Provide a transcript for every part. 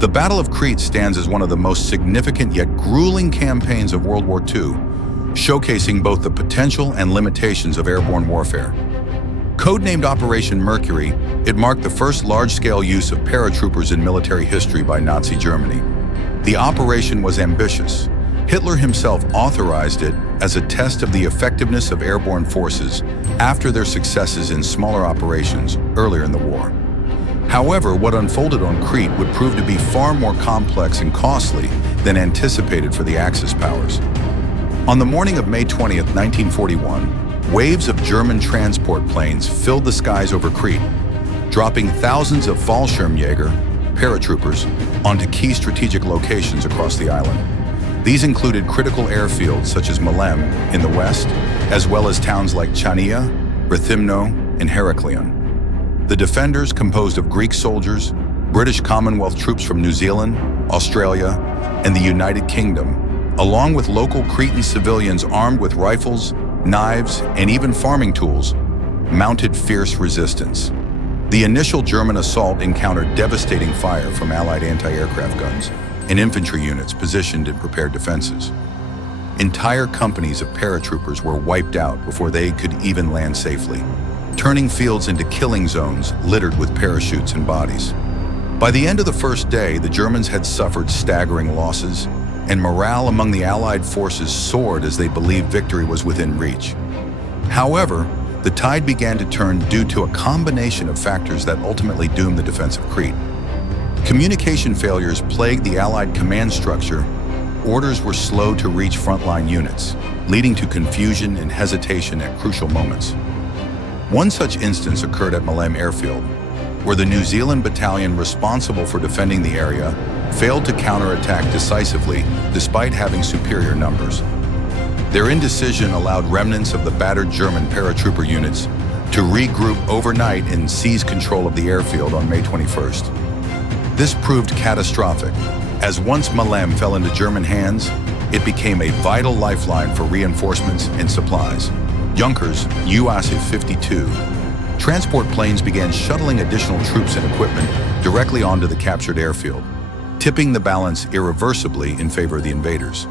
The Battle of Crete stands as one of the most significant yet grueling campaigns of World War II, showcasing both the potential and limitations of airborne warfare. Codenamed Operation Mercury, it marked the first large-scale use of paratroopers in military history by Nazi Germany. The operation was ambitious. Hitler himself authorized it as a test of the effectiveness of airborne forces after their successes in smaller operations earlier in the war. However, what unfolded on Crete would prove to be far more complex and costly than anticipated for the Axis powers. On the morning of May 20th, 1941, waves of German transport planes filled the skies over Crete, dropping thousands of Fallschirmjäger, paratroopers, onto key strategic locations across the island. These included critical airfields such as Maleme in the west, as well as towns like Chania, Rethymno, and Heraklion. The defenders, composed of Greek soldiers, British Commonwealth troops from New Zealand, Australia, and the United Kingdom, along with local Cretan civilians armed with rifles, knives, and even farming tools, mounted fierce resistance. The initial German assault encountered devastating fire from Allied anti-aircraft guns and infantry units positioned in prepared defenses. Entire companies of paratroopers were wiped out before they could even land safely, turning fields into killing zones littered with parachutes and bodies. By the end of the first day, the Germans had suffered staggering losses, and morale among the Allied forces soared as they believed victory was within reach. However, the tide began to turn due to a combination of factors that ultimately doomed the defense of Crete. Communication failures plagued the Allied command structure. Orders were slow to reach frontline units, leading to confusion and hesitation at crucial moments. One such instance occurred at Maleme airfield, where the New Zealand battalion responsible for defending the area failed to counterattack decisively despite having superior numbers. Their indecision allowed remnants of the battered German paratrooper units to regroup overnight and seize control of the airfield on May 21st. This proved catastrophic, as once Maleme fell into German hands, it became a vital lifeline for reinforcements and supplies. Junkers, UAS-52, transport planes began shuttling additional troops and equipment directly onto the captured airfield, tipping the balance irreversibly in favor of the invaders.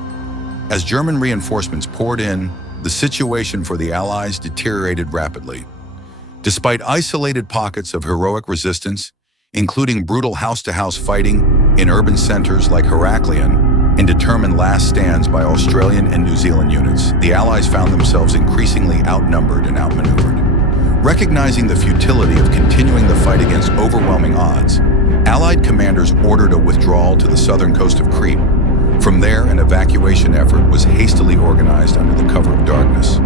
As German reinforcements poured in, the situation for the Allies deteriorated rapidly. Despite isolated pockets of heroic resistance, including brutal house-to-house fighting in urban centers like Heraklion and determined last stands by Australian and New Zealand units, the Allies found themselves increasingly outnumbered and outmaneuvered. Recognizing the futility of continuing the fight against overwhelming odds, Allied commanders ordered a withdrawal to the southern coast of Crete. From there, an evacuation effort was hastily organized under the cover of darkness,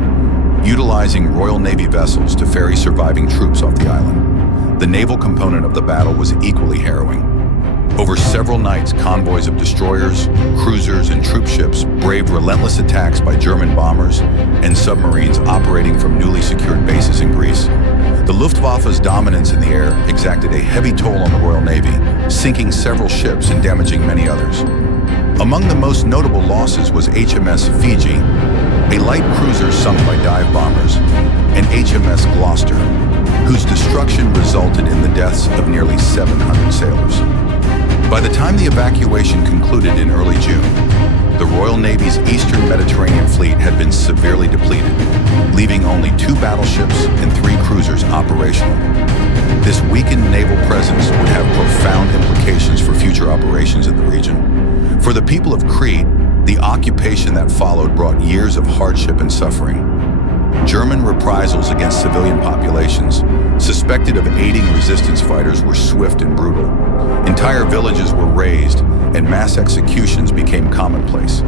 utilizing Royal Navy vessels to ferry surviving troops off the island. The naval component of the battle was equally harrowing. Over several nights, convoys of destroyers, cruisers, and troop ships braved relentless attacks by German bombers and submarines operating from newly secured bases in Greece. The Luftwaffe's dominance in the air exacted a heavy toll on the Royal Navy, sinking several ships and damaging many others. Among the most notable losses was HMS Fiji, a light cruiser sunk by dive bombers, and HMS Gloucester, whose destruction resulted in the deaths of nearly 700 sailors. By the time the evacuation concluded in early June, the Royal Navy's Eastern Mediterranean fleet had been severely depleted, leaving only 2 battleships and 3 cruisers operational. This weakened naval presence would have profound implications for future operations in the region. For the people of Crete, the occupation that followed brought years of hardship and suffering. German reprisals against civilian populations suspected of aiding resistance fighters were swift and brutal. Entire villages were razed, and mass executions became commonplace.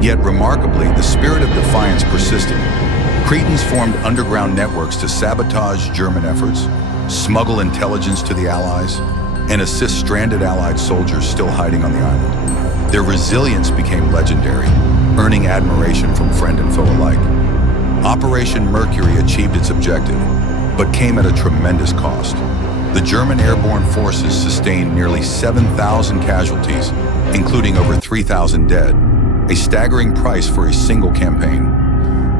Yet remarkably, the spirit of defiance persisted. Cretans formed underground networks to sabotage German efforts, smuggle intelligence to the Allies, and assist stranded Allied soldiers still hiding on the island. Their resilience became legendary, earning admiration from friend and foe alike. Operation Mercury achieved its objective, but came at a tremendous cost. The German airborne forces sustained nearly 7,000 casualties, including over 3,000 dead, a staggering price for a single campaign.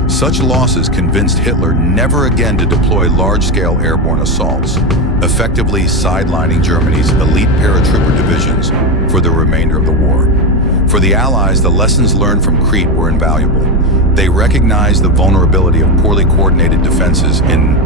Such losses convinced Hitler never again to deploy large-scale airborne assaults, effectively sidelining Germany's elite paratrooper divisions for the remainder of the war. For the Allies, the lessons learned from Crete were invaluable. They recognized the vulnerability of poorly coordinated defenses in